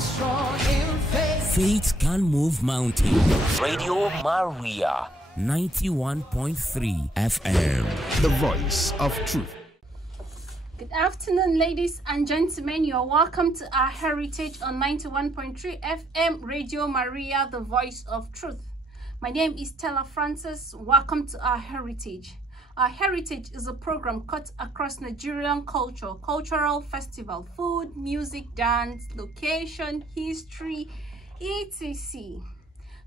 strong in faith. Faith can move mountains. Radio Maria 91.3 FM. The voice of truth. Good afternoon, ladies and gentlemen. You're welcome to our heritage on 91.3 FM Radio Maria, the voice of truth. My name is Stella Francis. Welcome to our heritage. Our heritage is a program cut across Nigerian culture, cultural festival, food, music, dance, location, history, etc.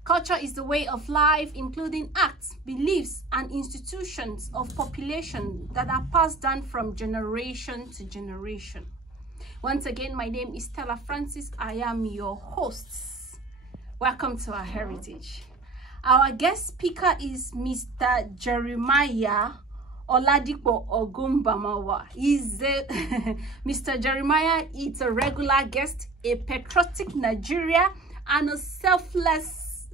Culture is the way of life, including acts, beliefs, and institutions of population that are passed down from generation to generation. Once again, my name is Stella Francis. I am your host. Welcome to our heritage. Our guest speaker is Mr. Jeremiah Oladipo Ogunbamawa. Mr. Jeremiah is a regular guest, a patriotic Nigeria, and a selfless,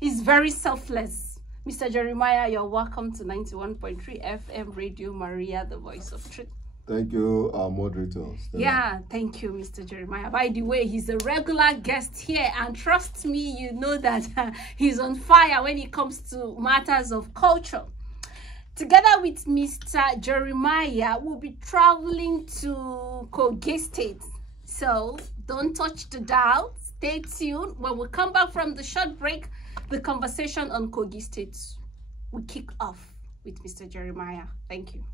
he's very selfless. Mr. Jeremiah, you're welcome to 91.3 FM Radio Maria, the voice of truth. Thank you, our moderator. Stella. Yeah, thank you, Mr. Jeremiah. By the way, he's a regular guest here, and trust me, you know that he's on fire when it comes to matters of culture. Together with Mr. Jeremiah, we'll be traveling to Kogi State. So don't touch the dial. Stay tuned. When we come back from the short break, the conversation on Kogi State will kick off with Mr. Jeremiah. Thank you.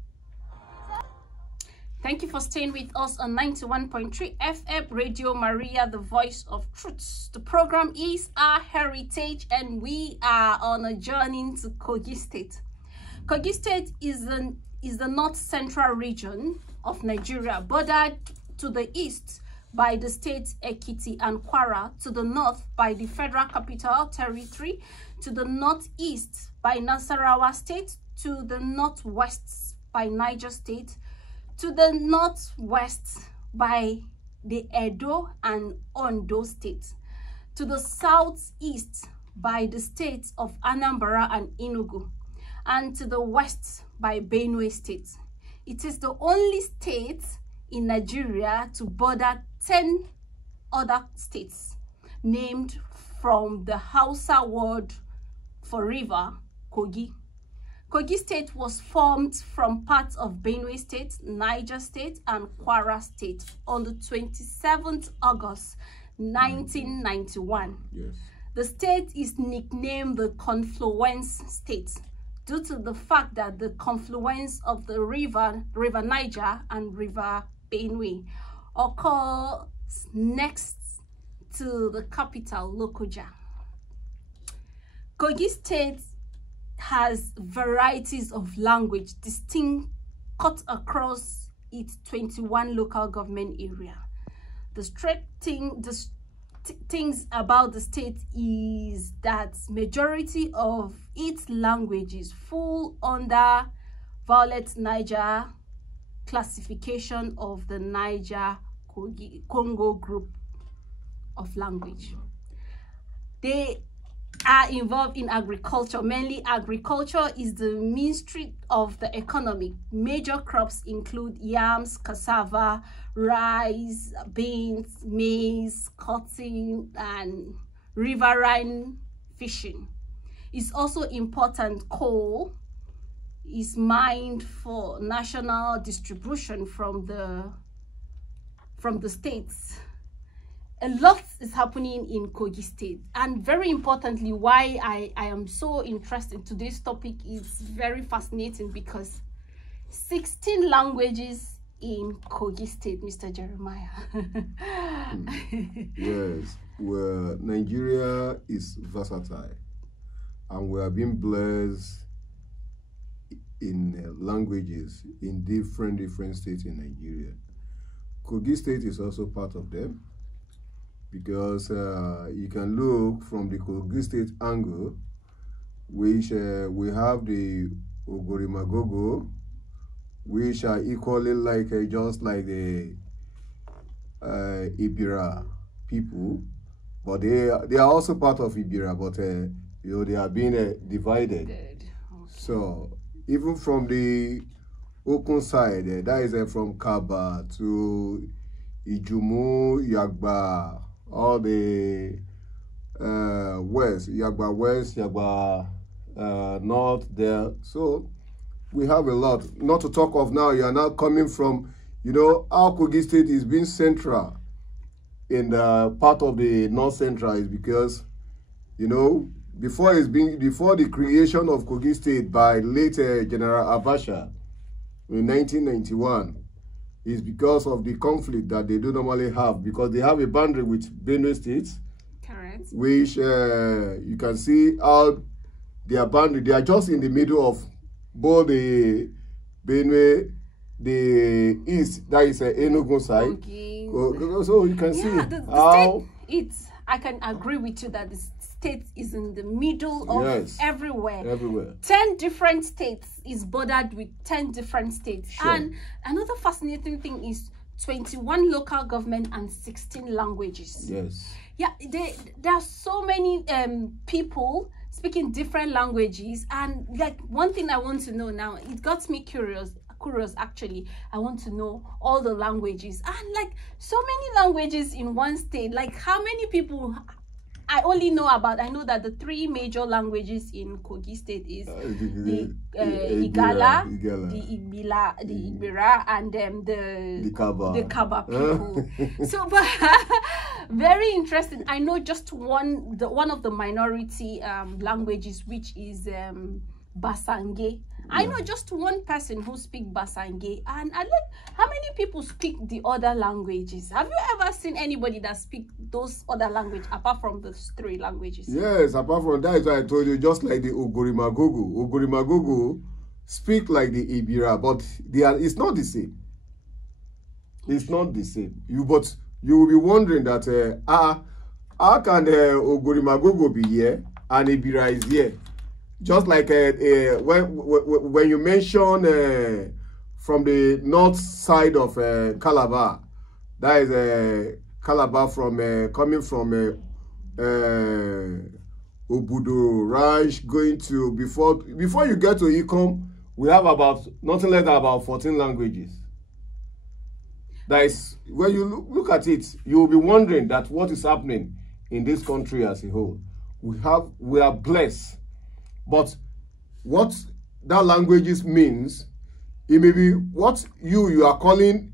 Thank you for staying with us on 91.3 FM Radio Maria, the voice of truth. The program is Our Heritage, and we are on a journey to Kogi State. Kogi State is the north-central region of Nigeria, bordered to the east by the states Ekiti and Kwara, to the north by the Federal Capital Territory, to the northeast by Nasarawa State, to the northwest by Niger State, to the northwest by the Edo and Ondo states, to the southeast by the states of Anambra and Enugu, and to the west by Benue State. It is the only state in Nigeria to border 10 other states named from the Hausa word for river, Kogi. Kogi State was formed from parts of Benue State, Niger State, and Kwara State on the 27th August 1991. Yes. The state is nicknamed the Confluence State due to the fact that the confluence of the river Niger and river Benue occurs next to the capital, Lokoja. Kogi State has varieties of language distinct cut across its 21 local government area. The things about the state is that majority of its languages fall under Violet Niger classification of the Niger-Congo group of language. They are involved in agriculture. Mainly agriculture is the ministry of the economy. Major crops include yams, cassava, rice, beans, maize, cotton, and riverine fishing. It's also important coal is mined for national distribution from the states. A lot is happening in Kogi State, and very importantly, why I am so interested in today's topic is very fascinating because 16 languages in Kogi State, Mr. Jeremiah. Yes, well, Nigeria is versatile, and we are being blessed in languages in different states in Nigeria. Kogi State is also part of them, because you can look from the Kogi State angle, which we have the Ogorimagogo, which are equally like just like the Ibira people, but they are also part of Ibira, but they are being divided. Okay. So even from the Okun side, that is from Kaba to Ijumu, Yagba, all the west, Yagba West, Yagba North there. So we have a lot. Not to talk of now, you are now coming from, you know, our Kogi State is being central in the part of the North Central is because, you know, before the creation of Kogi State by late General-Abuja in 1991, is because of the conflict that they do normally have, because they have a boundary with Benue State. Correct. Which you can see how their boundary, they are just in the middle of both the Benue, the east, that is Enugu side. Okay. So you can see the how state, I can agree with you that the state is in the middle of everywhere. 10 different states is bordered with 10 different states. Sure. And another fascinating thing is 21 local government and 16 languages. Yes. Yeah, there are so many people speaking different languages, and like one thing I want to know now, it got me curious actually. I want to know all the languages, and like so many languages in one state. Like how many people? I know that the 3 major languages in Kogi State is the Igala, the Ibira, and the Kaba people. So, but very interesting. I know just one of the minority languages, which is Basange. I know just one person who speaks Basange, and I like how many people speak the other languages. Have you ever seen anybody that speaks those other languages apart from those 3 languages? Yes, apart from that is why I told you, just like the Ogorimagogo. Ogorimagogo speak like the Ibira, but it's not the same. It's not the same. But you will be wondering that how can Ogorimagogo be here and Ibira is here? Just like when you mention from the north side of Calabar, that is Calabar from coming from Obudu, Raj, going to before you get to Ikom, we have about nothing less than about 14 languages. That is, when you look at it, you will be wondering that what is happening in this country as a whole. We are blessed. But what that languages means, it may be what you are calling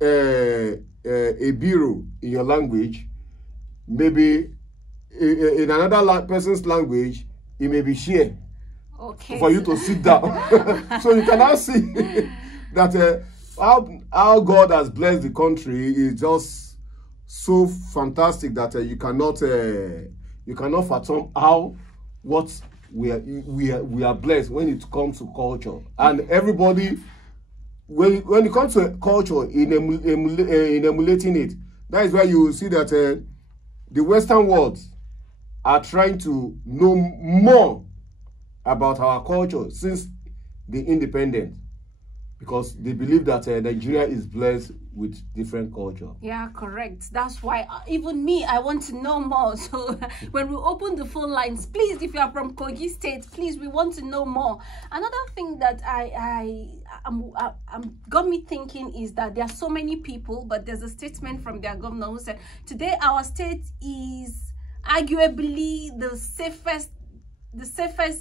a bureau in your language, maybe in another person's language, it may be share. Okay. For you to sit down. So you can now see that how God has blessed the country is just so fantastic that you cannot fathom how what we are blessed when it comes to culture. And everybody, when it comes to culture, in emulating it, that is why you will see that the Western world are trying to know more about our culture since the independence, because they believe that Nigeria is blessed with different culture. Yeah, correct. That's why even me, I want to know more. So when we open the phone lines, please, if you are from Kogi State, please, we want to know more. Another thing that got me thinking is that there are so many people, but there's a statement from their governor who said, today our state is arguably the safest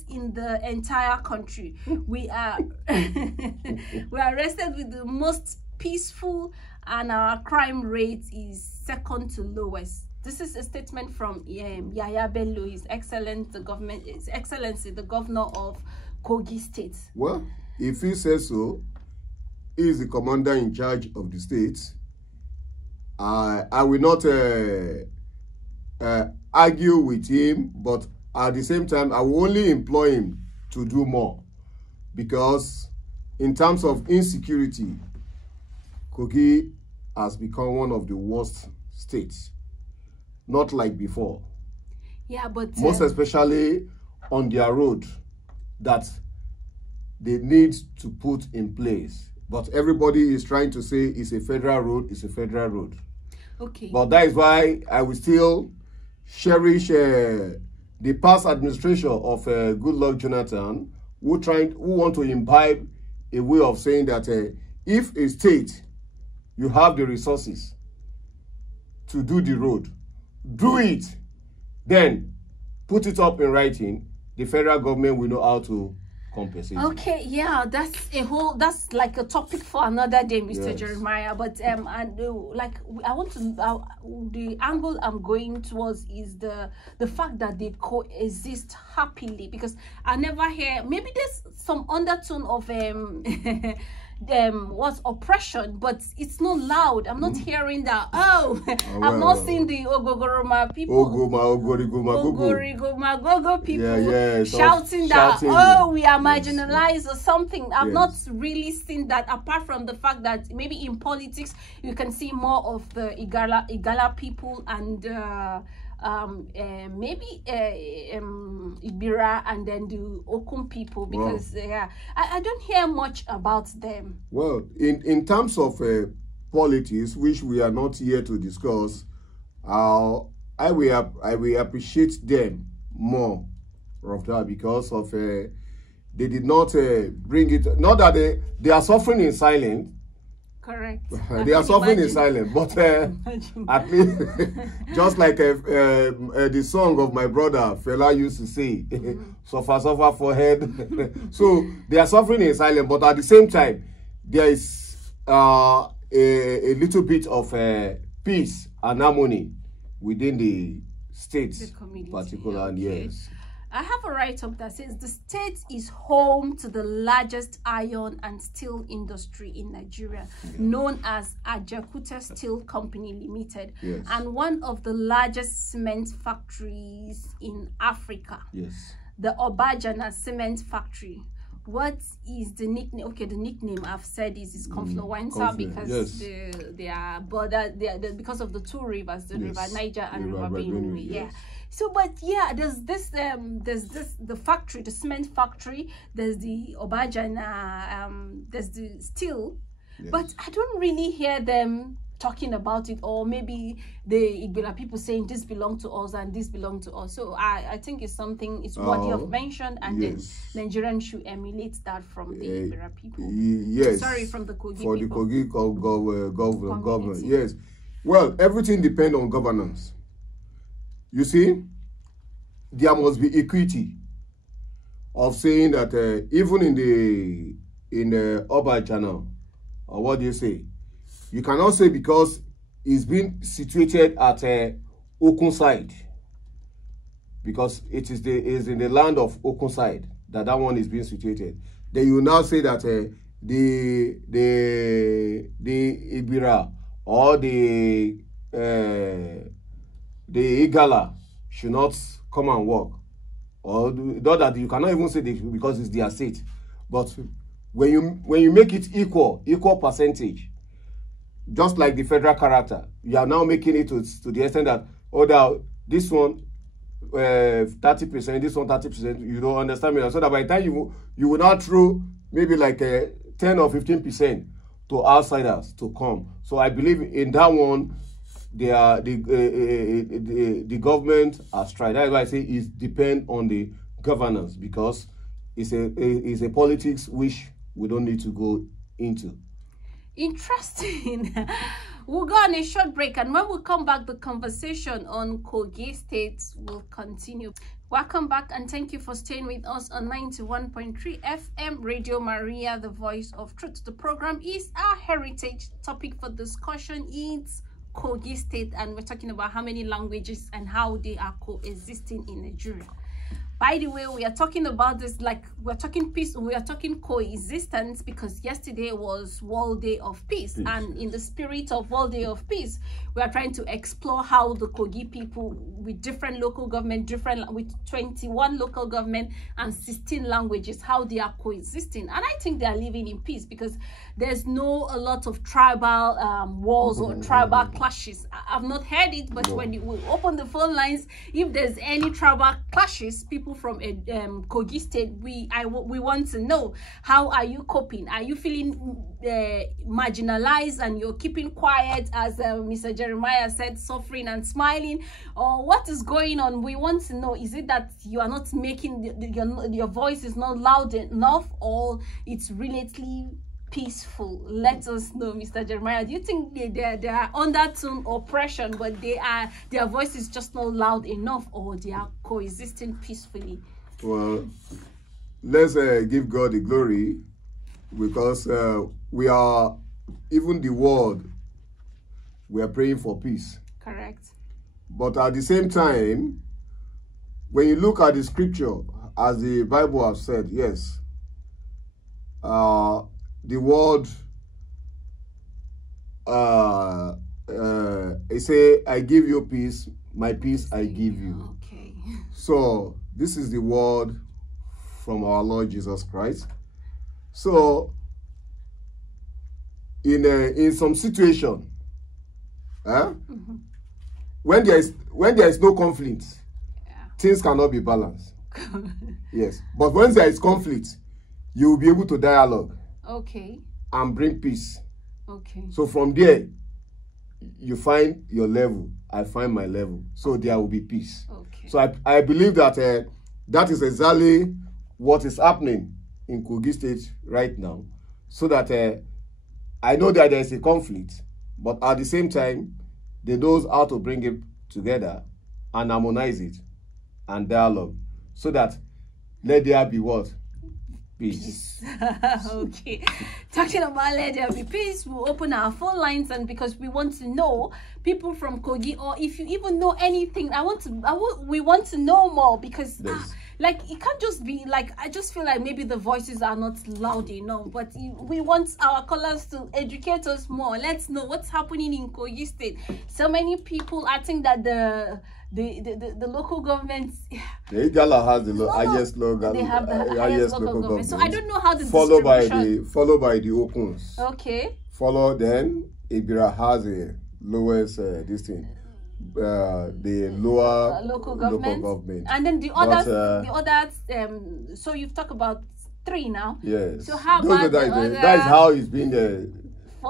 in the entire country. We are we are arrested with the most peaceful, and our crime rate is second to lowest. This is a statement from Yaya Bello, His Excellency, the governor of Kogi State. Well, if he says so, he is the commander in charge of the state. I will not argue with him, but at the same time, I will only employ him to do more, because in terms of insecurity, Kogi has become one of the worst states, not like before. Yeah, but most especially on their road that they need to put in place. But everybody is trying to say it's a federal road, it's a federal road. Okay. But that is why I will still cherish the past administration of Goodluck Jonathan, who want to imbibe a way of saying that if a state, you have the resources, to do the road. Do it. Then put it up in writing. The federal government will know how to compensate. Okay, yeah, that's like a topic for another day, Mr. Yes. Jeremiah. But like I want to the angle I'm going towards is the fact that they coexist happily, because I never hear, maybe there's some undertone of what's oppression, but it's not loud. I'm not hearing that. I've not seen the Ogogoroma people, Ogorigoma Gogo people shouting that we are marginalized or something. I've not really seen that, apart from the fact that maybe in politics you can see more of the Igala people and maybe Ibira and then the Okun people, because I don't hear much about them. Well, in terms of politics, which we are not here to discuss, I will appreciate them more of that, because of they did not bring it. Not that they are suffering in silence. Correct. They are suffering in silence, but at least, just like the song of my brother Fela used to say, suffer, suffer for head. So they are suffering in silence, but at the same time, there is a little bit of peace and harmony within the states, particularly. Yes. I have a write-up that says the state is home to the largest iron and steel industry in Nigeria, known as Ajakuta Steel Company Limited, and one of the largest cement factories in Africa. Yes. The Obajana Cement Factory. What is the nickname? Okay, the nickname I've said is Confluenza, because they are border. Because of the two rivers, the River Niger and River Benue. Yeah. So, but yeah, there's this the factory, the cement factory. There's the Obajana. There's the steel, but I don't really hear them talking about it, or maybe the Igbira people saying this belong to us and this belong to us. So I think it's something, it's worthy of mention, and then Nigerians should emulate that from the Igbira people. Yes. Sorry, from the Kogi for people. The Kogi government. Yes. Well, everything depends on governance. You see, there must be equity of saying that even in the urban channel, or what do you say? You cannot say because it's been situated at Okun side, because it is in the land of Okun side that one is being situated. Then you now say that the Ibira or the Igala should not come and work, or not that you cannot even say this because it's their state. But when you make it equal percentage, just like the federal character, you are now making it to the extent that this one 30%, this one 30%. You don't understand me, so that by the time you will not throw maybe like 10 or 15% to outsiders to come. So I believe in that one, the government has tried. That's why I say it depends on the governance, because it's a politics which we don't need to go into. Interesting. We'll go on a short break, and when we come back, the conversation on Kogi State will continue. Welcome back, and thank you for staying with us on 91.3 FM Radio Maria, the voice of truth. The program is our heritage. Topic for discussion is Kogi State, and we're talking about how many languages and how they are coexisting in Nigeria. By the way, we are talking about this, like we're talking peace, we are talking coexistence, because yesterday was World Day of Peace. And in the spirit of World Day of Peace, we are trying to explore how the Kogi people, with different local government, with 21 local government and 16 languages, how they are coexisting. And I think they are living in peace, because there's a lot of tribal wars or tribal clashes. I've not heard it, but when you open the phone lines, if there's any tribal clashes, people from Kogi State, we want to know, how are you coping? Are you feeling marginalized and you're keeping quiet, as Mr. Jeremiah said, suffering and smiling, or what is going on? We want to know, is it that you are not making your voice is not loud enough, or it's relatively peaceful? Let us know, Mr. Jeremiah. Do you think they are under tone oppression, but their voice is just not loud enough, or they are coexisting peacefully? Well, let's give God the glory, because we are, even the world, we are praying for peace. Correct. But at the same time, when you look at the scripture, as the Bible has said, yes, the word, it say, I give you peace, my peace I give you. Okay. So this is the word from our Lord Jesus Christ. So in some situation, when there is no conflict, things cannot be balanced. Yes, but when there is conflict, you will be able to dialogue. Okay. And bring peace. Okay. So from there, you find your level, I find my level. So there will be peace. Okay. So I believe that that is exactly what is happening in Kogi State right now. So that I know that there is a conflict, but at the same time, they know how to bring it together and harmonize it and dialogue. So that let there be what? Peace. Okay. Talking about let there be peace, we'll open our phone lines, and because we want to know people from Kogi, or if you even know anything, we want to know more, because like it can't just be like, I just feel like maybe the voices are not loud enough, but we want our callers to educate us more. Let's know what's happening in Kogi State. So many people, I think that the local government, the Igala has the highest local, they have the highest local government. So I don't know how the followed by the Okuns. Okay. Then Ibira has the lowest this thing. The lower local government, and then the others, so you've talked about 3 now. Yes. So how about that is how it's been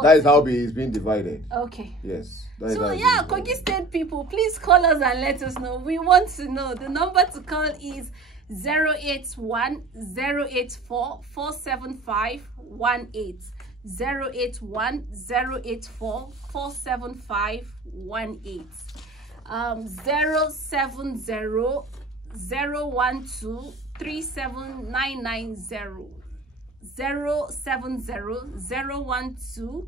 that is how it's been divided. Okay. Yes. So yeah, Kogi State people, please call us and let us know. We want to know. The number to call is 081 084 47518. 081 084 47518. 070 012 37990. 070 012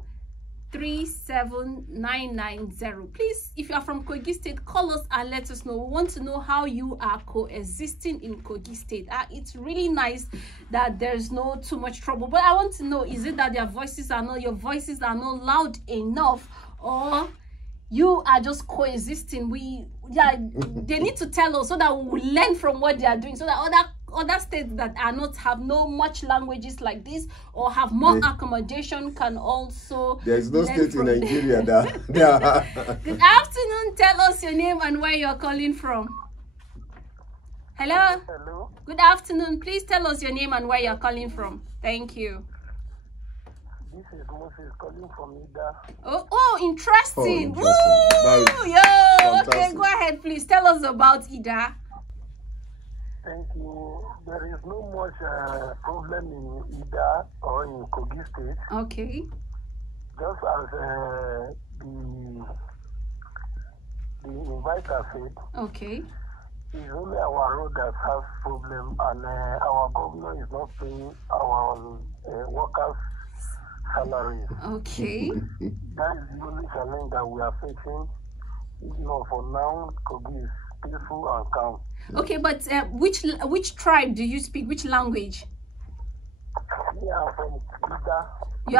37990. Please, if you are from Kogi State, call us and let us know. We want to know how you are coexisting in Kogi State. It's really nice that there's no too much trouble, but I want to know, is it that your voices are not loud enough, or you are just coexisting? They need to tell us so that we will learn from what they are doing, so that other states that have no much languages like this, or have more accommodation, can also. There is no state in Nigeria that. Good afternoon. Tell us your name and where you're calling from. Hello. Hello. Good afternoon. Please tell us your name and where you're calling from. Thank you. This is Moses calling from Ida. Oh, interesting. Oh, interesting. Woo! Yo. Okay, go ahead, please. Tell us about Ida. Thank you. There is no much problem in Ida or in Kogi State. Okay. Just as the inviter said. Okay. It's only our road that has problem, and our governor is not paying our workers' salaries. Okay. That is the only challenge that we are facing. For now, Kogi is peaceful and calm. Okay, but which tribe do you speak? Which language? We are from Ida. You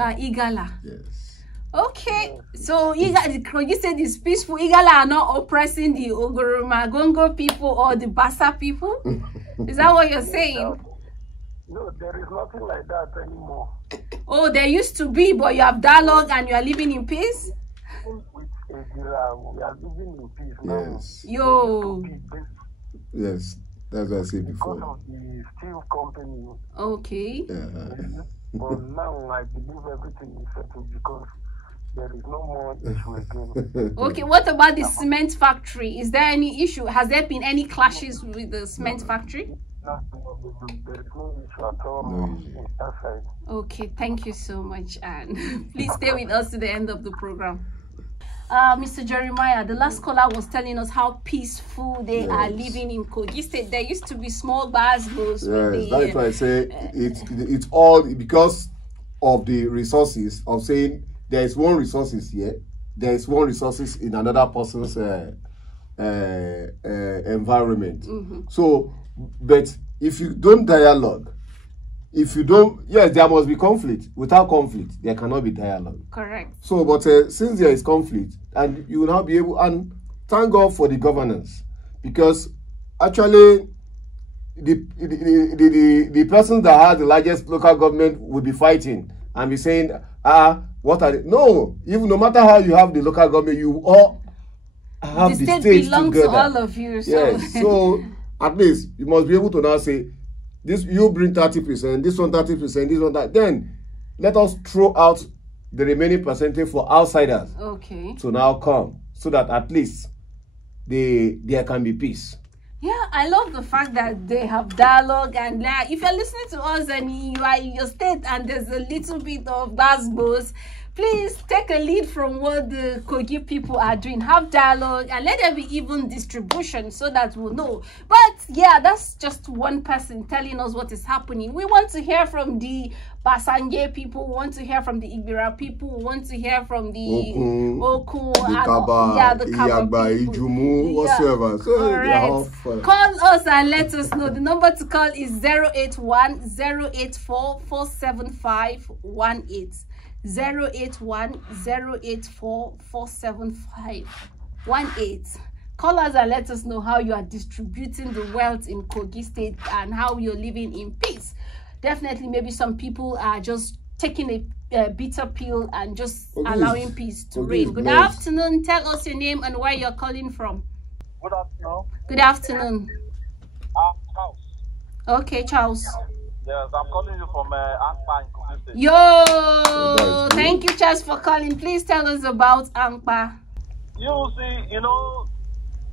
are Igala. Yes. Okay, so Kogi State is peaceful. Igala are not oppressing the Ogoromagongo people or the Bassa people? Is that what you're saying? No, there is nothing like that anymore. Oh, there used to be, but you have dialogue and you are living in peace? With Igala, we are living in peace now. Yes. Yo. Yes, that's what I said before. Because of the steel company. Okay. But now I believe everything is settled because there is no more issue again. Okay, what about the cement factory? Is there any issue? Has there been any clashes with the cement factory? Nothing of there is no issue at all on that side. Okay, thank you so much, and please stay with us to the end of the program. Mr. Jeremiah, the last caller was telling us how peaceful they are living in Kogi State. There used to be small bars. Yes, that's why I say it's all because of the resources of saying there is one resources here, there is one resources in another person's environment. So, but if you don't dialogue, if you don't, yes, there must be conflict. Without conflict, there cannot be dialogue. Correct. So, but since there is conflict, and you will now be able, and thank God for the governance, because actually, the person that has the largest local government will be fighting and be saying, what are they? No, even no matter how you have the local government, you all have the state belongs together. To all of you. So. Yes, so at least you must be able to now say, this you bring 30%, this one 30%, this one that. Then let us throw out the remaining percentage for outsiders. Okay. To now come, so that at least there can be peace. Yeah, I love the fact that they have dialogue, and if you're listening to us and you are in your state and there's a little bit of basketballs, please take a lead from what the Kogi people are doing. Have dialogue and let there be even distribution so that we'll know. But yeah, that's just one person telling us what is happening. We want to hear from the Basange people, we want to hear from the Igbira people, we want to hear from the Oku, the Kaba, the Kaba people. Ijumu, whatsoever. So correct. Call us and let us know. The number to call is 081 084 475 18. 081 084 475 18. Call us and let us know how you are distributing the wealth in Kogi State and how you're living in peace. Definitely, maybe some people are just taking a bitter pill and just allowing peace to reign. Good afternoon. Tell us your name and where you're calling from. Good afternoon. Good afternoon. Charles. Okay, Charles. Yes, I'm calling you from Ankpa in Kogi State. Yo, thank you, Charles, for calling. Please tell us about Ankpa. You see,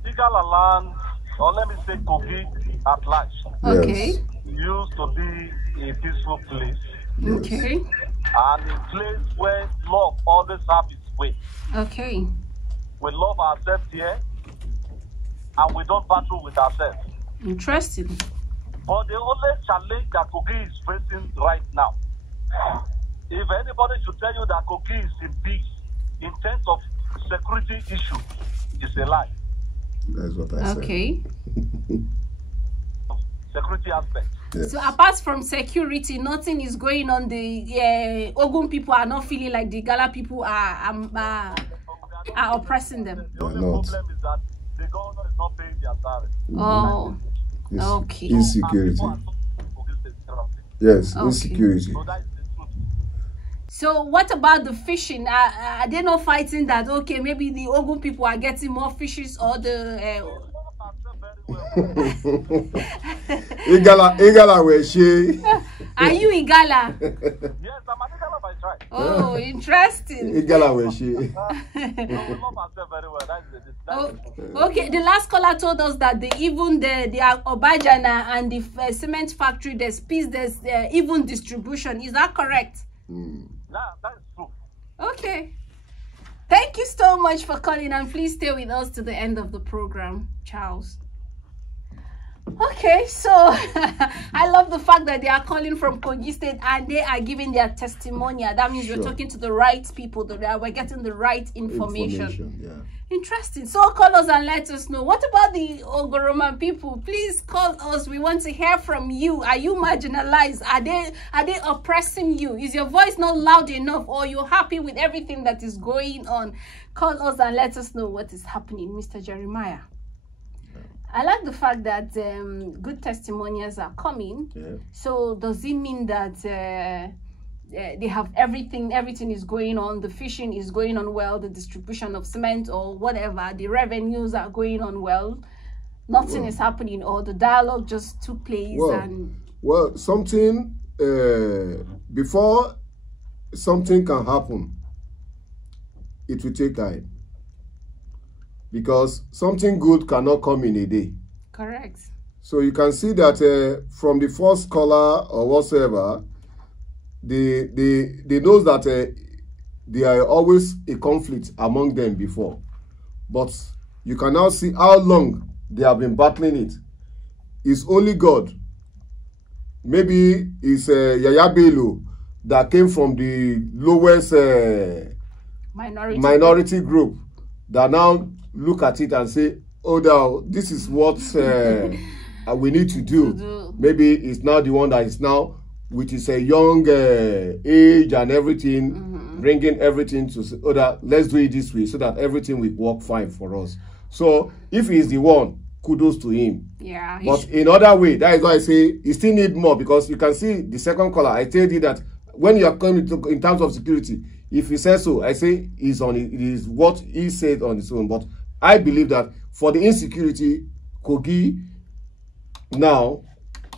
Igala land, or let me say Kogi at large, Okay. used to be a peaceful place. Okay. And a place where love always have its way. Okay. We love ourselves here, and we don't battle with ourselves. Interesting. But the only challenge that Kogi is facing right now, if anybody should tell you that Kogi is in peace in terms of security issue, it's a lie. That's what I said. Okay. Security aspect. Yes. So apart from security, nothing is going on. The Ogun people are not feeling like the Gala people are oppressing them. The only problem is that the governor is not paying their salary. Oh, okay. Insecurity. Yes, Okay. insecurity. So that is the truth. So what about the fishing? Are they not fighting that? Okay, maybe the Ogun people are getting more fishes, or the Igala where she. Are you Igala? Yes, I'm an Igala by tribe. Oh, interesting. Igala where she. We love ourselves very well. That's Okay, the last caller told us that the Obajana and the cement factory, there's peace, there's even distribution. Is that correct? that is true. Okay. Thank you so much for calling, and please stay with us to the end of the program, Charles. Okay, so I love the fact that they are calling from Kogi State and they are giving their testimonial. That means we're talking to the right people, that we're getting the right information. Yeah. Interesting. So call us and let us know. What about the Ogoroman people? Please call us. We want to hear from you. Are you marginalized? Are they oppressing you? Is your voice not loud enough, or you're happy with everything that is going on? Call us and let us know what is happening, Mr. Jeremiah. I like the fact that good testimonials are coming. Yeah. So does it mean that they have everything is going on, the fishing is going on well, the distribution of cement or whatever, the revenues are going on well, nothing is happening, or the dialogue just took place? Well, something, before something can happen, it will take time. Because something good cannot come in a day. Correct. So you can see that from the first caller or whatsoever, they know that there are always a conflict among them before. But you can now see how long they have been battling it. It's only God. Maybe it's Yaya Bello that came from the lowest minority group that now look at it and say, oh, now this is what we need to do. Maybe it's now the one that is now, which is a young age and everything, bringing everything to say, oh, that let's do it this way so that everything will work fine for us. So if he's the one, kudos to him. Yeah. But in other way, that is why I say you still need more, because you can see the second caller. I told you that when you are coming to in terms of security, if he says so, I say it is what he said on his own. But I believe that for the insecurity, Kogi now,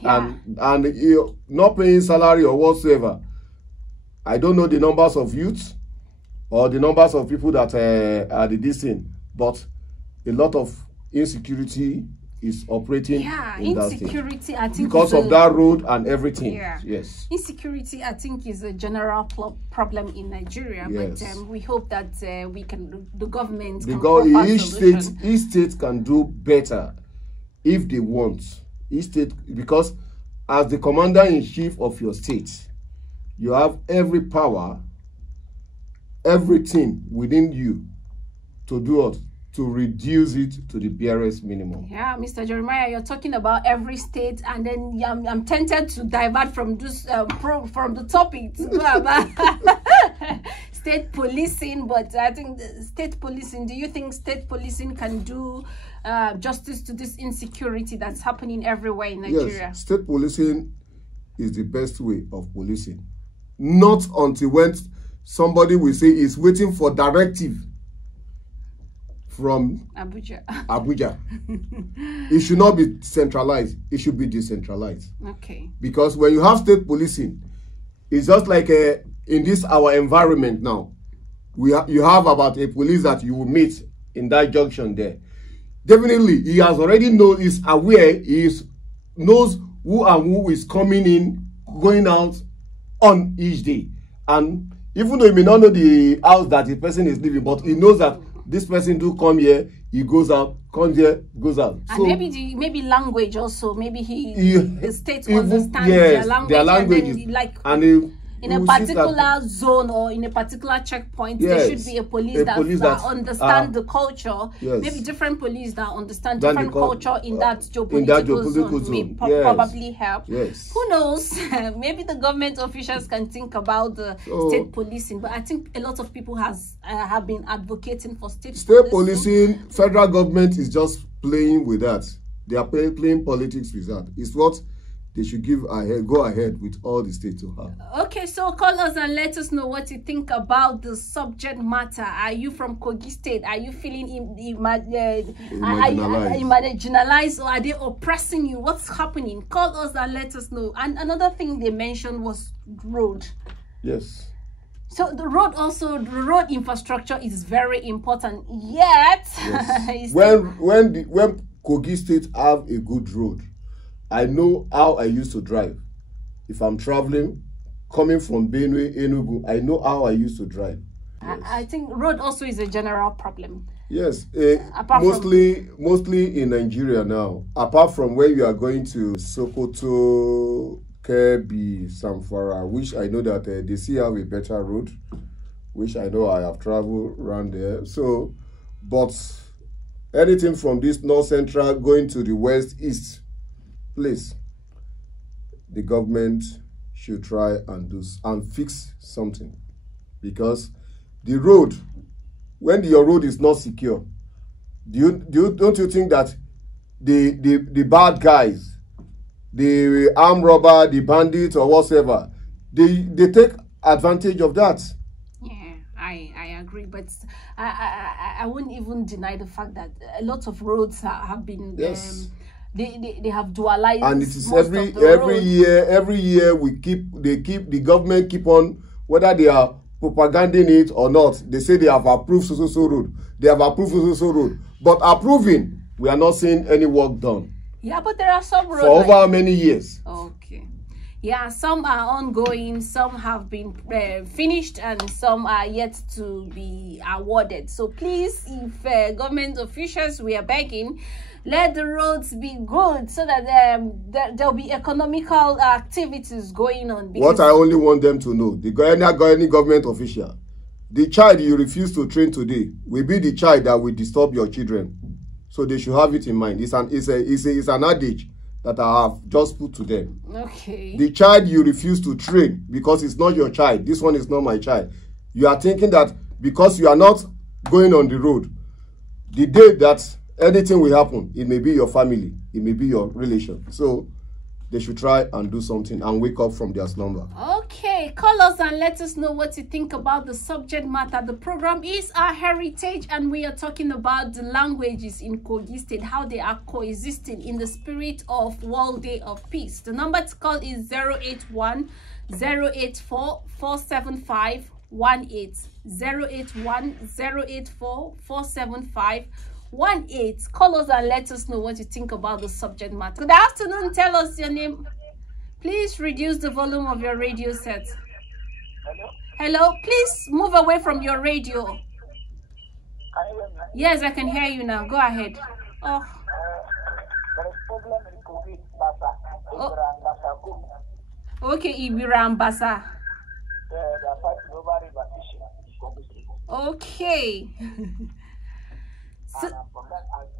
and not paying salary or whatsoever, I don't know the numbers of youth or the numbers of people that are the distant, but a lot of insecurity is operating in that state. I think, because of that road and everything. Yeah. Yes. Insecurity, I think, is a general problem in Nigeria. Yes. But we hope that the government, each state can do better if they want. Each state, because as the commander-in-chief of your state, you have every power, everything within you to do it, to reduce it to the barest minimum. Yeah, Mr. Jeremiah, you're talking about every state, and then I'm tempted to divert from this from the topic to go about state policing. But I think state policing. Do you think state policing can do justice to this insecurity that's happening everywhere in Nigeria? Yes, state policing is the best way of policing. Not until when somebody will say is waiting for directive from Abuja. It should not be centralized. It should be decentralized. Okay. Because when you have state policing, it's just like in this our environment now. You have about a police that you will meet in that junction there. Definitely, he has already known, is aware, knows who and who is coming in, going out on each day. And even though he may not know the house that the person is living, but he knows that this person do come here, he goes out, comes here, goes out. And so, maybe language also. Maybe the state understands yes, their language. And then, in a particular zone or in a particular checkpoint, there should be a police that understand the culture. Yes. Maybe different police that understand different culture in that geopolitical zone may probably help. Yes. Who knows? Maybe the government officials can think about the state policing. But I think a lot of people have been advocating for state policing. Federal government is just playing with that. They are playing politics with that. It's what they should go ahead with all the states to have. Okay, so call us and let us know what you think about the subject matter. Are you from Kogi State? Are you feeling marginalized, or are they oppressing you? What's happening? Call us and let us know. And another thing they mentioned was road. Yes. So the road infrastructure is very important. Yet, yes. when Kogi State have a good road, I know how I used to drive. If I'm traveling, coming from Benue, Enugu, I know how I used to drive. Yes. I think road also is a general problem. Yes, mostly in Nigeria now. Apart from where you are going to Sokoto, Kebbi, Samfara, which I know that they still have a better road, which I know I have traveled around there. So, but anything from this north central going to the west, east, please, the government should try and fix something, because the road, when your road is not secure, don't you think that the bad guys, the armed robber, the bandits or whatever, they take advantage of that? Yeah, I agree, but I wouldn't even deny the fact that a lot of roads have been they have dualized, and it is every year the government keep on, whether they are propaganding it or not, they say they have approved so road, they have approved so road, but approving, we are not seeing any work done. Yeah, but there are some roads for over how many years? Okay. Yeah, some are ongoing, some have been finished, and some are yet to be awarded. So please, if government officials, we are begging, let the roads be good so that there'll be economical activities going on. What I only want them to know, any government official, the child you refuse to train today will be the child that will disturb your children. So they should have it in mind. It's an adage that I have just put to them. Okay. The child you refuse to train because it's not your child. This one is not my child. You are thinking that because you are not going on the road, the day that anything will happen, it may be your family, it may be your relation. So they should try and do something and wake up from their slumber. Okay, call us and let us know what you think about the subject matter. The program is Our Heritage, and we are talking about the languages in Kogi State, how they are coexisting in the spirit of World Day of Peace. The number to call is 081 084 475 18. 081 084 475 18. Call us and let us know what you think about the subject matter. Good afternoon. Tell us your name. Please reduce the volume of your radio set. Hello? Hello. Please move away from your radio. Can you hear me? Yes, I can hear you now. Go ahead. Oh. There is problem in Kogi, Basa. Okay, Ibira Ambassa. Yeah, they are fighting over river fishing in Kogi State. Okay. So, And I'm from that area.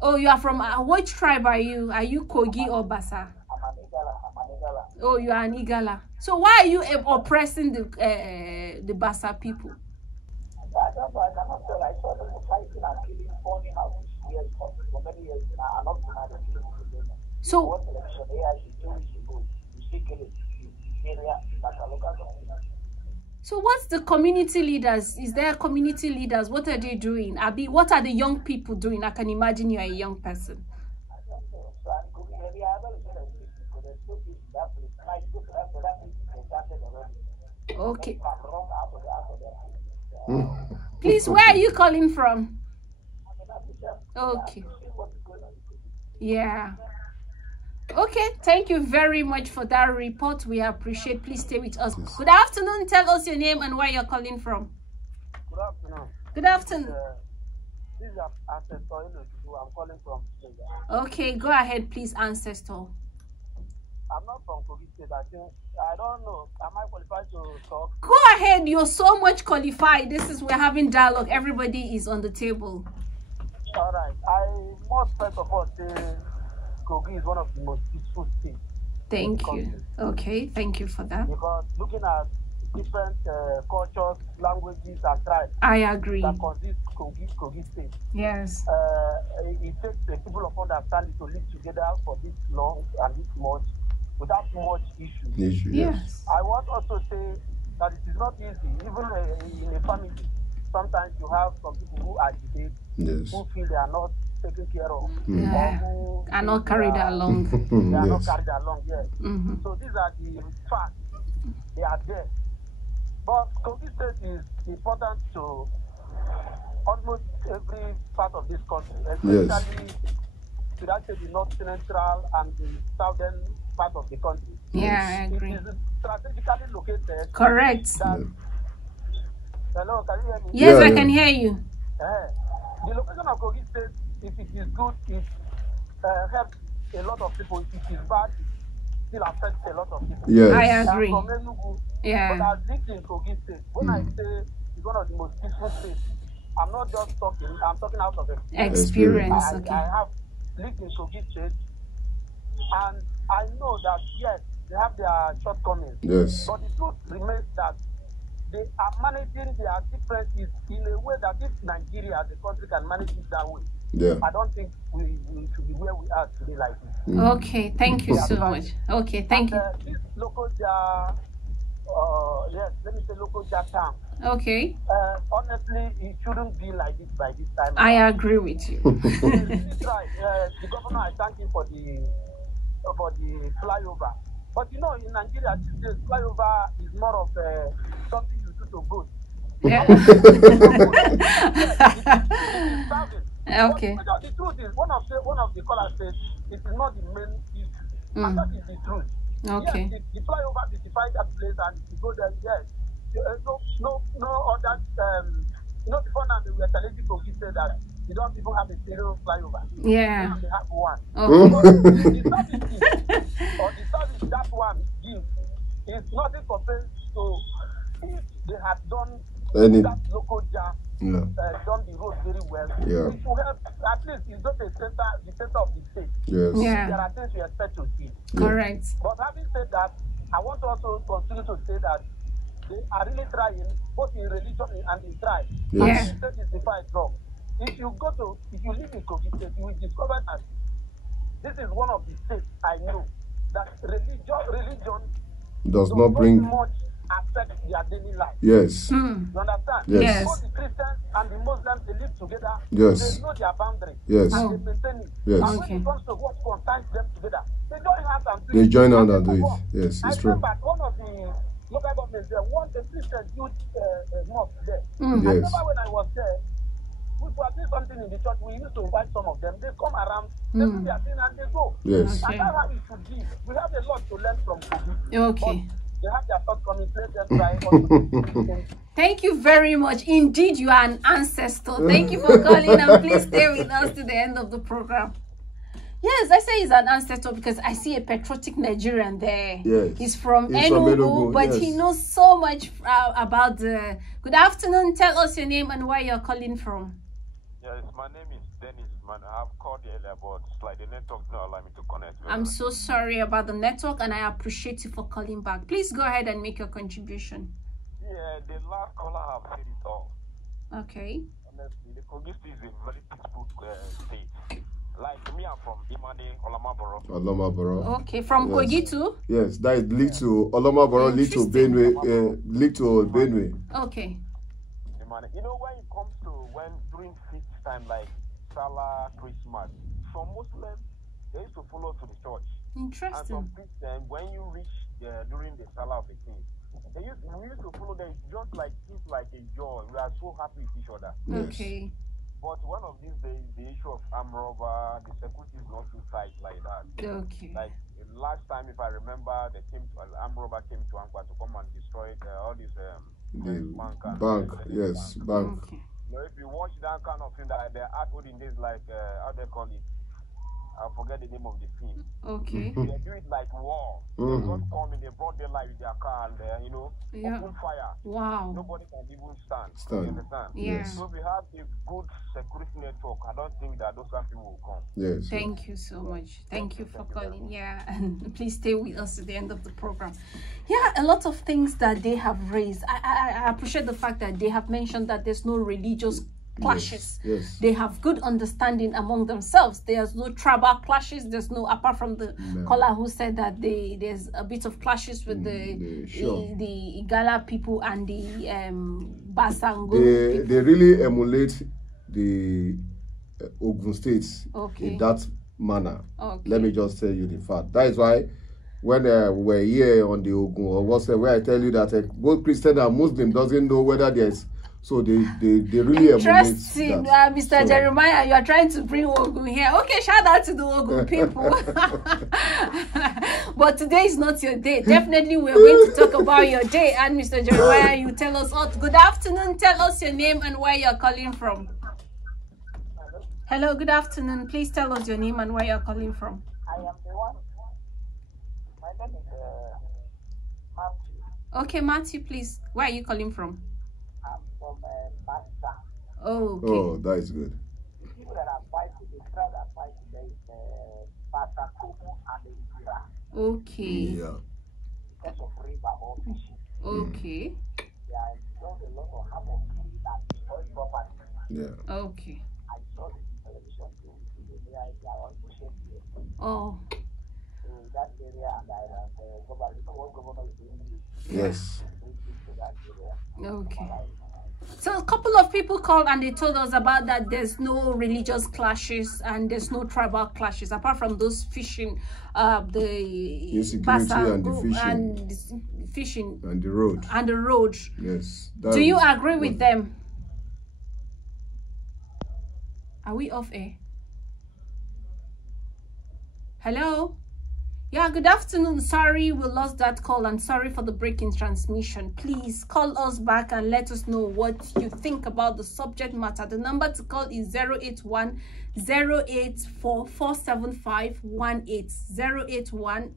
oh, you are from which tribe are you? Are you Kogi or Basa? I'm an Igala. Oh, you are an Igala. So why are you oppressing the Basa people? I don't know, I cannot tell. I saw them fighting and killing, burning houses years for many years now. I'm not killing people. So What election here is 2 weeks ago? You see killing in this area, in Basa local government. So what's the community leaders? Is there community leaders? What are they doing? Abi, what are the young people doing? I can imagine you are a young person. I don't know. So I'm cooking maybe I haven't seen it because there's two people in that place. And I go to that, so that means they started already. Okay. I'm wrong out of there. Please, where are you calling from? I mean, that's the Okay. see what's going on. Yeah. Okay, thank you very much for that report. We appreciate. Please stay with us. Good afternoon. Tell us your name and where you're calling from. Good afternoon. Good afternoon. This is Ancestor. I'm calling from Stella. Okay, go ahead, please, Ancestor. I'm not from Kogi State. I think I don't know. Am I qualified to talk? Go ahead. You're so much qualified. We're having dialogue. Everybody is on the table. All right. I must first of all say Kogi is one of the most peaceful states. Thank you. Okay, thank you for that. Because looking at different cultures, languages, and tribes I agree. that consist Kogi State, Yes. it takes the people of understanding to live together for this long and this much without much issues. Yes. I want also say that it is not easy, even in a family. Sometimes you have some people who agitate, who feel they are not taken care of, Yeah. or who Are not carried along. they are not carried along. Yes. Mm-hmm. So these are the facts. They are there. But Kogi State is important to almost every part of this country, especially should I say the north central and the southern part of the country. Yeah, I agree. It is strategically located. Correct. That, hello, can you hear me? Yes, Yeah, I yeah. can hear you. The location of Kogi State, if it is good, it helps a lot of people. If it is bad, it still affects a lot of people. Yes. I I'm agree. from Enugu, Yeah. but I've lived in Kogi State. When I say it's one of the most peaceful states, I'm not just talking, I'm talking out of Experience. I Okay. have lived in Kogi State, and I know that, yes, they have their shortcomings. Yes. But the truth remains that they are managing their differences in a way that if Nigeria as a country can manage it that way, Yeah. I don't think we should be where we are today like this. Okay, thank you so much. Okay, thank you. This local yes, let me say local town. Okay, Honestly, it shouldn't be like this by this time. I agree with you. This right. The governor, I thank him for the flyover. But you know, in Nigeria, these days, flyover is more of something you do to good. Yeah. It is serving. Okay. But the truth is, one of the callers said it is not the main issue. And that is the truth. Okay. Yes, the flyover beautified that place and if you go there, yes. No other, before now they were telling people said that you don't even have a stereo flyover. Yeah. Now they have one. Okay. The services or the service that one gives is nothing compared to if they had done that local jam, done the road very well. Yeah. It will help, at least it's not the center of the state. Yes. Yeah. There are things we expect to see. Correct. But having said that, I want to also continue to say that they are really trying, both in religion and in tribe. Yes. And the state is the fight wrong. If you live in Kogi State, you will discover that this is one of the states I know that religion does not bring much affect their daily life. Yes. You understand? Yes. Both the Christians and the Muslims, they live together. Yes. They know their boundaries. Yes. And they maintain it. Yes. And when it comes to what concerns them together, they join hands and do it. They join hands and do it. perform. Yes, I it's true. remember one of the local governments there, one the Christian youth mosque there. I Yes. remember when I was there, we were doing something in the church, we used to invite some of them. They come around, they do their thing and they go. Yes. And that's how it should be. We have a lot to learn from Kogi. Okay. They have their thoughts coming, let them try also. Thank you very much. Indeed, you are an ancestor. Thank you for calling and please stay with us to the end of the program. Yes, I say he's an ancestor because I see a patriotic Nigerian there. Yes. He's from He's from Enugu, Enugu, but yes. he knows so much about the... Good afternoon. Tell us your name and where you're calling from. Yes, my name is Dennis, man. I've called earlier, but it's like the network did not allow me to connect. I'm so sorry about the network and I appreciate you for calling back. Please go ahead and make your contribution. Yeah, the last caller have said it all. Okay. Honestly, the Kogi State is a very peaceful state. Like me, I'm from Imane, Olamaboro. Olamaboro. Okay, from Yes. Kogi to? Yes, that is linked to Olamaboro, linked to Benue, linked to Benue. Okay. Imane. You know, when it comes to during feast time, like Salah, Christmas, some Muslims, they used to follow to the church. And Interesting. some Christians, when you reach during the Salah of the King, we used to follow them just like it's like a joy. We are so happy with each other. Yes. Okay. But one of these days, the issue of armed robber, the security is not too tight like that. Okay. Like last time, if I remember, armed robber came to Ankwa to come and destroy all these The bank. And bank, yes, bank. Okay. You know, if you watch that kind of thing, that they're out in days like how they call it. I forget the name of the film. Okay. They do it like war. They just come in, they brought their light with their car and Yeah. open fire. Wow. Nobody can even stand. Stand. You understand? Yeah. Yes. So we have a good security network. I don't think that those kind of people will come. Yes. Thank you so much. Thank you for calling. Yeah, and please stay with us at the end of the program. Yeah, a lot of things that they have raised. I appreciate the fact that they have mentioned that there's no religious clashes. Yes. They have good understanding among themselves. There's no tribal clashes. There's no, apart from the caller who said that there's a bit of clashes with the Igala people and the Basango people. They really emulate the Ogun State in that manner. Okay. Let me just tell you the fact. That is why when we were here on the Ogun or whatsoever, where I tell you that both Christian and Muslim doesn't know whether there's, so they really Interesting. emulate that. Mr. So, Jeremiah, you are trying to bring Ogun here. Okay, shout out to the Ogun people. But today is not your day. Definitely we're going to talk about your day. And Mr. Jeremiah, you tell us all. Good afternoon. Tell us your name and where you're calling from. Hello, good afternoon. Please tell us your name and where you're calling from. I am the one. My name is Matthew. Okay, Matthew, please. Where are you calling from? I'm from Basta. Oh, okay. oh, that is good. The people that are fighting, the tribe that are fighting, there is Basta, Kumu, and the Ikira. Okay. Yeah. Because of river or fishing. Okay. They are doing a lot of havoc and destroying property. Yeah. Okay. I saw the television too. They are all pushing here. Oh, So that area and governor is doing Yes. to that area. okay. So a couple of people called and they told us about that there's no religious clashes and there's no tribal clashes apart from those fishing, the Insecurity and the fishing. and fishing And the road. and the road. Yes. Do you agree with them? Are we off air? Hello? Yeah, good afternoon. Sorry we lost that call and sorry for the break in transmission. Please call us back and let us know what you think about the subject matter. The number to call is 081 084 47518. 081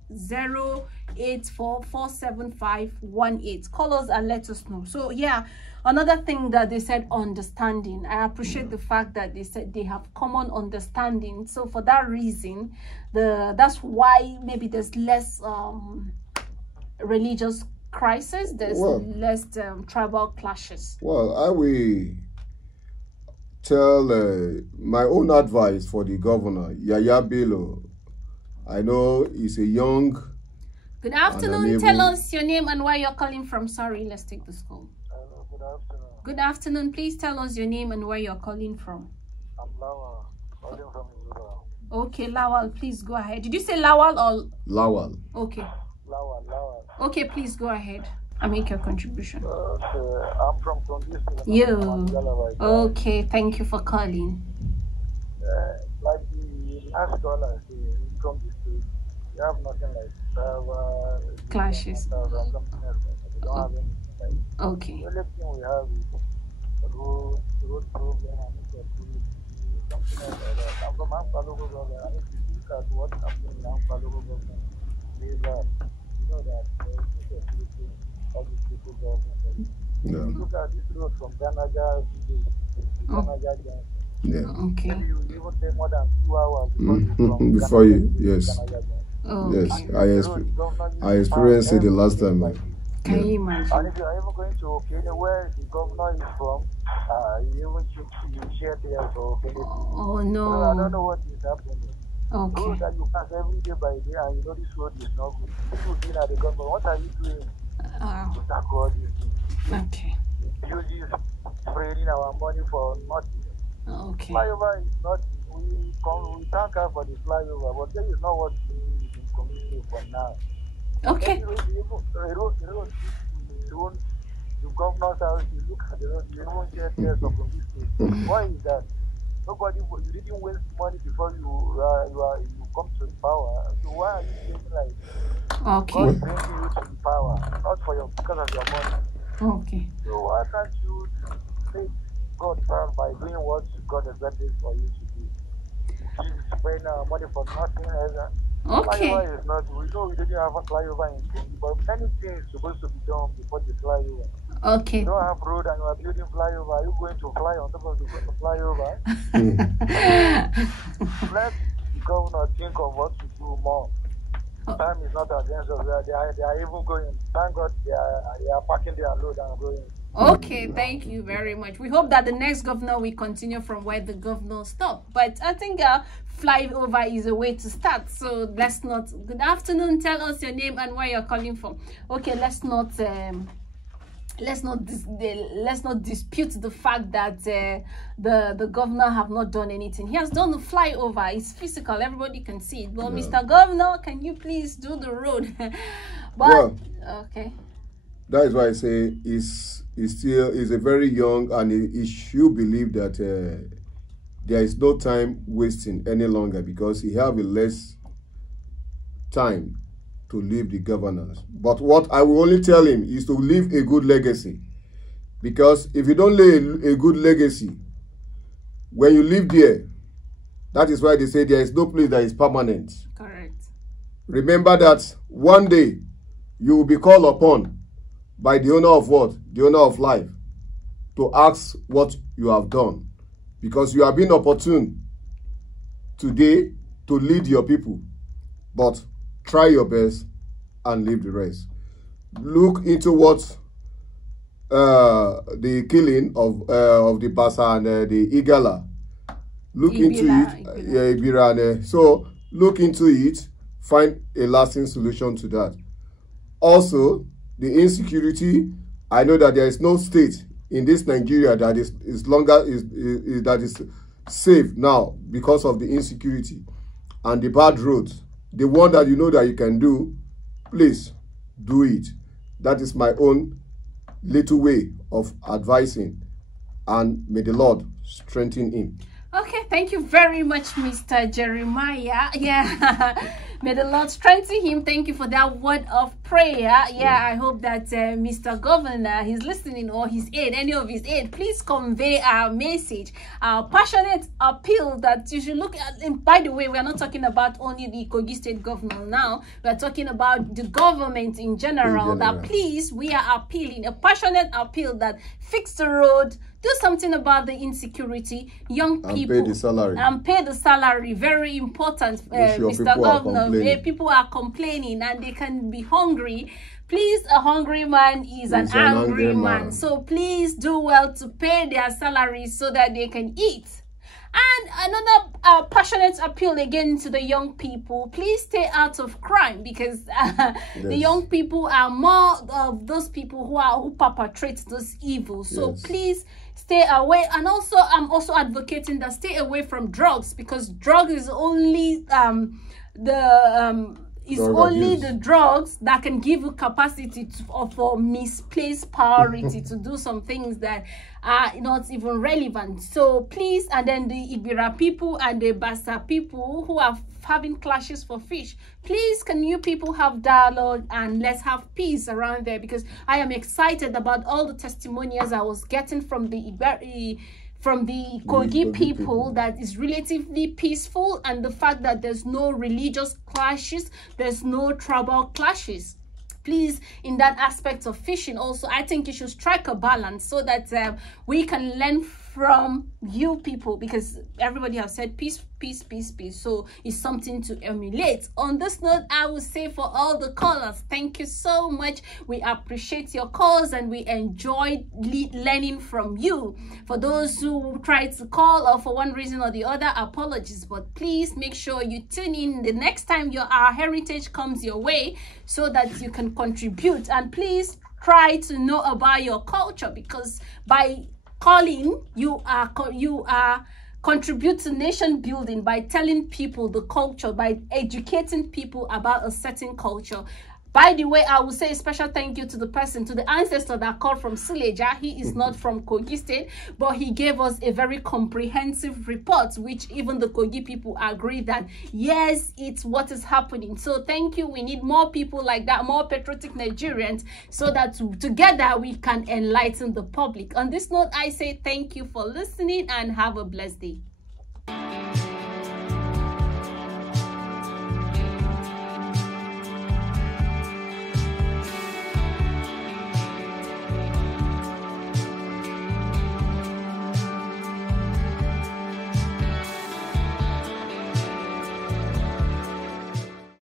084 47518. Call us and let us know. So yeah, another thing that they said, understanding. I appreciate the fact that they said they have common understanding. So for that reason, that's why maybe there's less religious crisis, there's less tribal clashes. Well, I will tell my own advice for the governor, Yaya Bello. I know he's a young. Good afternoon. Tell us your name and where you're calling from. Sorry, let's take this call. Hello, good afternoon. Good afternoon. Please tell us your name and where you're calling from. I'm Lawal, calling from Nigeria. Okay, Lawal, please go ahead. Did you say Lawal or Lawal? Okay. Lawal. Okay, please go ahead and make your contribution. Okay, I'm from Tondis. You. Okay, thank you for calling. Like the last dollar, from this state, you have nothing like clashes. We don't have anything like. Okay. The only thing we have is road problem and something like that. I'm from Ampalo government, and if you look at what's happening in Ampalo government, is that you know that of the people government. If you look at this road from Ganaja to Ganaja, Okay. maybe you even take more than 2 hours Before you, yes. Oh, yes, okay. I experienced it the last time. Can you imagine? And if you're even going to Okene, where the governor is from, you share there for Okene. Oh So I no. don't know what is happening. Okay. Road that you pass every day by day, and you know this road is not good. If you feel at the government, what are you doing to tackle all these things? Okay. You just spreading our money for nothing. Okay. Flyover is not. We thank her for the flyover, but that is not what we need in community for now. Okay. The governor's house, you look at the road, you don't share tears of community. Why is that? Nobody, you didn't waste money before you come to the power. So why are you saying like Okay. God bringing you to the power, not for because of your money? Okay. So why can't you make God proud by doing what God expected for you to do? You spend money for nothing else. Okay. Flyover is not. We know we didn't have a flyover in Congo, but many things supposed to be done before the flyover. Okay. You don't have road and you are building flyover. Are you going to fly on top of the flyover? Let the governor think of what to do more. Time is not against us. They are even going. Thank God they are packing their load and going. Okay, thank you very much. We hope that the next governor will continue from where the governor stopped. But I think flyover is a way to start. So let's not. Good afternoon. Tell us your name and where you're calling from. Okay, let's not dispute the fact that the governor have not done anything. He has done the flyover. It's physical. Everybody can see it. Well, Mr. Governor, can you please do the road? But okay. That is why I say he's a very young, and he should believe that there is no time wasting any longer, because he have a less time to leave the governance. But what I will only tell him is to leave a good legacy, because if you don't leave a good legacy, when you live there, that is why they say there is no place that is permanent. Correct. Remember that one day you will be called upon by the owner of what? The owner of life, to ask what you have done. Because you have been opportune today to lead your people. But try your best and leave the rest. Look into what the killing of the Basa and the Igala. Look into it. Ibira. So look into it. Find a lasting solution to that. Also, the insecurity, I know that there is no state in this Nigeria that is safe now because of the insecurity and the bad roads. The one that you know that you can do, please do it. That is my own little way of advising, and may the Lord strengthen him. Okay, Thank you very much, Mr. Jeremiah. Yeah. May the Lord strengthen him. Thank you for that word of prayer. Yeah, I hope that Mr. Governor, he's listening, or his aide, any of his aide, please convey our message, our passionate appeal that you should look at. And by the way, we are not talking about only the Kogi State governor now. We are talking about the government in general. That please, we are appealing, a passionate appeal that fix the road, do something about the insecurity, young people, and pay the salary. And pay the salary. Very important, Mr. Governor. People are complaining and they can be hungry. Please, a hungry man is an angry man. So please do well to pay their salaries so that they can eat. And another passionate appeal again to the young people, please stay out of crime, because the young people are more of those people who perpetrate those evils. So please stay away. And also, I'm also advocating that stay away from drugs, because drug is only the drugs that can give you capacity for misplaced priority to do some things that are not even relevant. So please, and then the Ibira people and the Bassa people who are having clashes for fish, please, can you people have dialogue and let's have peace around there, because I am excited about all the testimonials I was getting from the Kogi people that is relatively peaceful, and the fact that there's no religious clashes, there's no tribal clashes. Please, in that aspect of fishing also, I think you should strike a balance so that we can learn from you people, because everybody has said peace, peace, peace, peace. So it's something to emulate. On this note, I will say for all the callers, thank you so much. We appreciate your calls and we enjoyed learning from you. For those who tried to call or for one reason or the other, apologies, but please make sure you tune in the next time our heritage comes your way so that you can contribute. And please try to know about your culture, because by calling, you are contribute to nation building by telling people the culture, by educating people about a certain culture. By the way, I will say a special thank you to the ancestor that called from Suleja. He is not from Kogi State, but he gave us a very comprehensive report, which even the Kogi people agree that, yes, it's what is happening. So thank you. We need more people like that, more patriotic Nigerians, so that together we can enlighten the public. On this note, I say thank you for listening and have a blessed day.